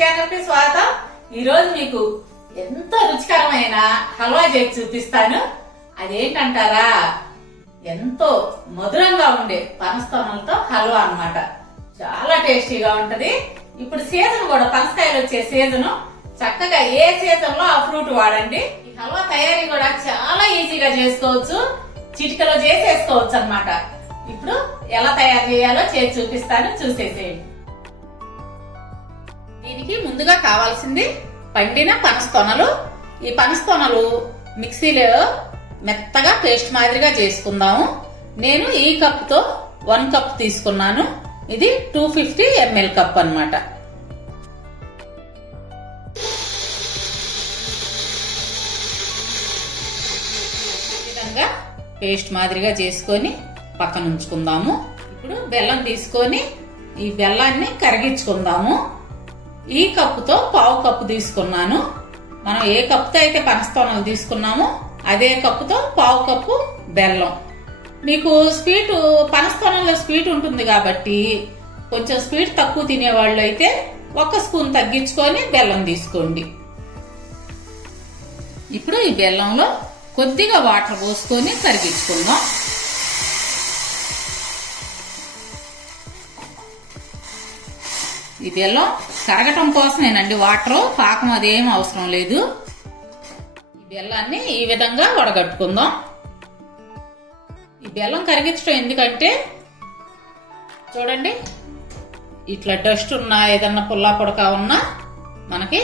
Channel కి స్వాగతం. ఈ రోజు మీకు ఎంతో రుచికరమైన హల్వా చేసి చూపిస్తాను. అదేంటంటారా, ఎంతో మధురంగా ఉండే పనస్తోనలతో హల్వా అన్నమాట. చాలా టేస్టీగా ఉంటది. ఇప్పుడు సీజన్ కూడా పనసకాయలు వచ్చే సీజన్. చక్కగా ఏ సీజన్ లో ఆ ఫ్రూట్ వాడండి. ఈ హల్వా తయారీ కూడా చాలా ఈజీగా చేసుకోవచ్చు, చిటికలో చేసేసుకోవచ్చు అన్నమాట. ఇప్పుడు ఎలా తయారు చేయాలో చేసి చూపిస్తాను, చూసేసేయండి. దీనికి ముందుగా కావాల్సింది పండిన పనస్తోనలు. ఈ పనస్తోనలు మిక్సీలో మెత్తగా పేస్ట్ మాదిరిగా చేసుకుందాము. నేను ఈ కప్తో 1 కప్ తీసుకున్నాను. ఇది 250 ml కప్ అన్నమాట. ఈ విధంగా పేస్ట్ మాదిరిగా చేసుకొని పక్కన ఉంచుకుందాము. ఇప్పుడు బెల్లం తీసుకొని ఈ బెల్లాన్ని కరిగించుకుందాము. ఈ కప్పుతో 1/2 కప్పు తీసుకున్నాను. మనం ఏ కప్పుతో అయితే పనస్తోనలు తీసుకున్నామో అదే కప్పుతో 1/2 కప్పు బెల్లం. మీకు స్వీట్ పనస్తోనలో స్వీట్ ఉంటుంది కాబట్టి కొంచెం స్వీట్ తక్కువ తినేవాళ్ళు అయితే 1 స్పూన్ తగ్గించుకొని బెల్లం తీసుకోండి. ఇప్పుడు ఈ బెల్లంలో కొద్దిగా వాటర్ పోసుకొని కరిగించుకుందాం. ఈ బెల్లం కరగటం కోసమేనండి వాటర్, పాకం అదేం అవసరం లేదు. ఈ బెల్లాన్ని ఈ విధంగా వడగట్టుకుందాం. ఈ బెల్లం కరిగించడం ఎందుకంటే చూడండి, ఇట్లా డస్ట్ ఉన్నా ఏదన్నా పుల్లా పొడక ఉన్నా మనకి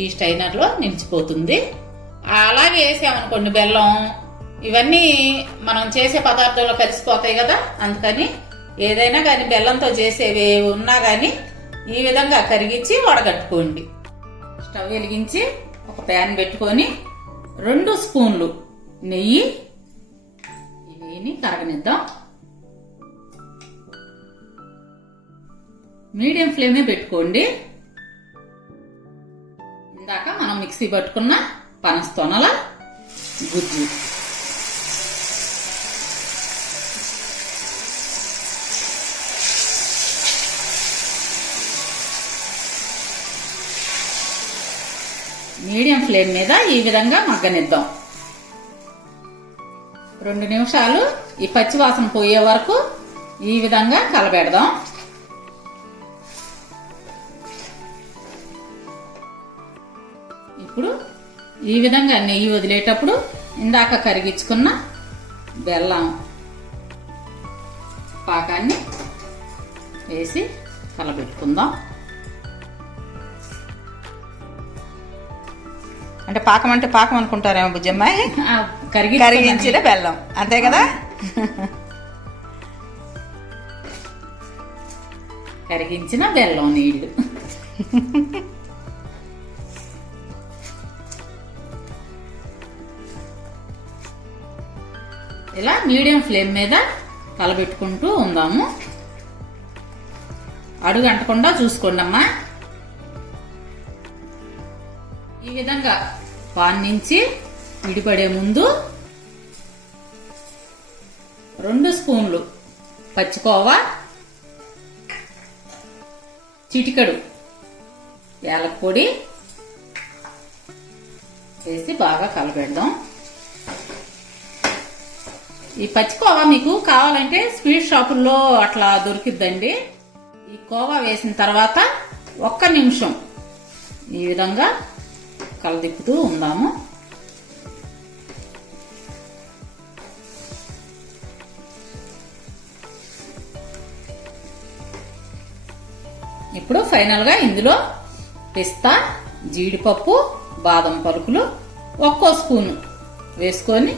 ఈ స్టైనర్ లో నిలిచిపోతుంది. అలాగే వేసామనుకోండి బెల్లం, ఇవన్నీ మనం చేసే పదార్థంలో కలిసిపోతాయి కదా. అందుకని ఏదైనా కానీ బెల్లంతో చేసేవి ఉన్నా కానీ ఈ విధంగా కరిగించి వడగట్టుకోండి. స్టవ్ వెలిగించి ఒక ప్యాన్ పెట్టుకొని 2 స్పూన్లు నెయ్యి ఇవేని కరగనిద్దాం. మీడియం ఫ్లేమే పెట్టుకోండి. ఇందాక మనం మిక్సీ పట్టుకున్న పనస్తోనల గుజ్జు మీడియం ఫ్లేమ్ మీద ఈ విధంగా మగ్గనిద్దాం. 2 నిమిషాలు ఈ పచ్చివాసన పోయే వరకు ఈ విధంగా కలబెడదాం. ఇప్పుడు ఈ విధంగా నెయ్యి వదిలేటప్పుడు ఇందాక కరిగించుకున్న బెల్లం పాకాన్ని వేసి కలబెట్టుకుందాం. అంటే పాకం అంటే పాకం అనుకుంటారేమో బుజ్జమ్మాయి, కరిగించిన బెల్లం అంతే కదా. కరిగించిన బెల్లం నీళ్లు ఇలా మీడియం ఫ్లేమ్ మీద కలబెట్టుకుంటూ ఉందాము. అడుగు అంటకుండా చూసుకోండి అమ్మా. ఈ విధంగా పాన్ నుంచి విడిపడే ముందు 2 స్పూన్లు పచ్చికోవా, చిటికెడు యాలక పొడి వేసి బాగా కలపెడదాం. ఈ పచ్చికోవా మీకు కావాలంటే స్వీట్ షాపుల్లో అట్లా దొరికిద్దండి. ఈ కోవా వేసిన తర్వాత 1 నిమిషం ఈ విధంగా కలదిప్పుతూ ఉందాము. ఇప్పుడు ఫైనల్ గా ఇందులో పిస్తా, జీడిపప్పు, బాదం పలుకులు 1 స్పూను వేసుకొని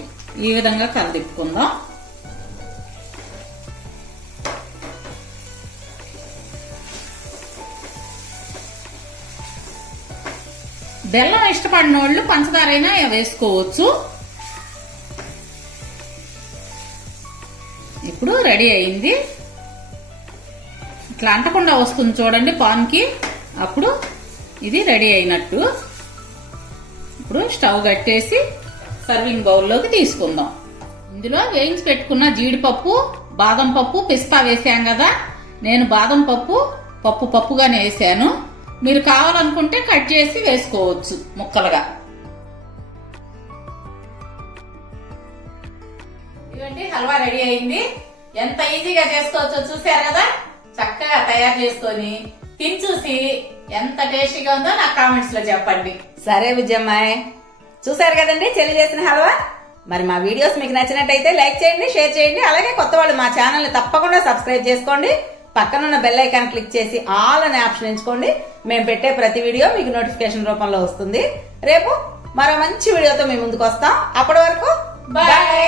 ఈ విధంగా కలదిప్పుకుందాం. బెల్లం ఇష్టపడిన వాళ్ళు పంచదార అయినా వేసుకోవచ్చు. ఇప్పుడు రెడీ అయింది. ఇట్లా అంటకుండా వస్తుంది చూడండి పాన్కి, అప్పుడు ఇది రెడీ అయినట్టు. ఇప్పుడు స్టవ్ కట్టేసి సర్వింగ్ బౌల్లోకి తీసుకుందాం. ఇందులో వేయించి పెట్టుకున్న జీడిపప్పు, బాదం పప్పు, పిస్తా వేసాం కదా. నేను బాదం పప్పుగానే వేసాను. మీరు కావాలనుకుంటే కట్ చేసి వేసుకోవచ్చు ముక్కలుగా. ఇదండి హల్వా రెడీ అయింది. ఎంత ఈజీగా చేసుకోవచ్చో చూసారు కదా. చక్కగా తయారు చేసుకొని తిని చూసి ఎంత టేస్టీగా ఉందో నాకు కామెంట్స్ లో చెప్పండి. సరే బుజ్జమ్మాయి, చూసారు కదండి చెల్లి చేసిన హల్వా. మరి మా వీడియోస్ మీకు నచ్చినట్టయితే లైక్ చేయండి, షేర్ చేయండి. అలాగే కొత్త వాళ్ళు మా ఛానల్ ని తప్పకుండా సబ్స్క్రైబ్ చేసుకోండి. పక్కనున్న బెల్ ఐకాన్ క్లిక్ చేసి ఆల్ అనే ఆప్షన్ ఎంచుకోండి. మేము పెట్టే ప్రతి వీడియో మీకు నోటిఫికేషన్ రూపంలో వస్తుంది. రేపు మరో మంచి వీడియోతో మీ ముందుకు వస్తాం. అప్పటి వరకు బాయ్.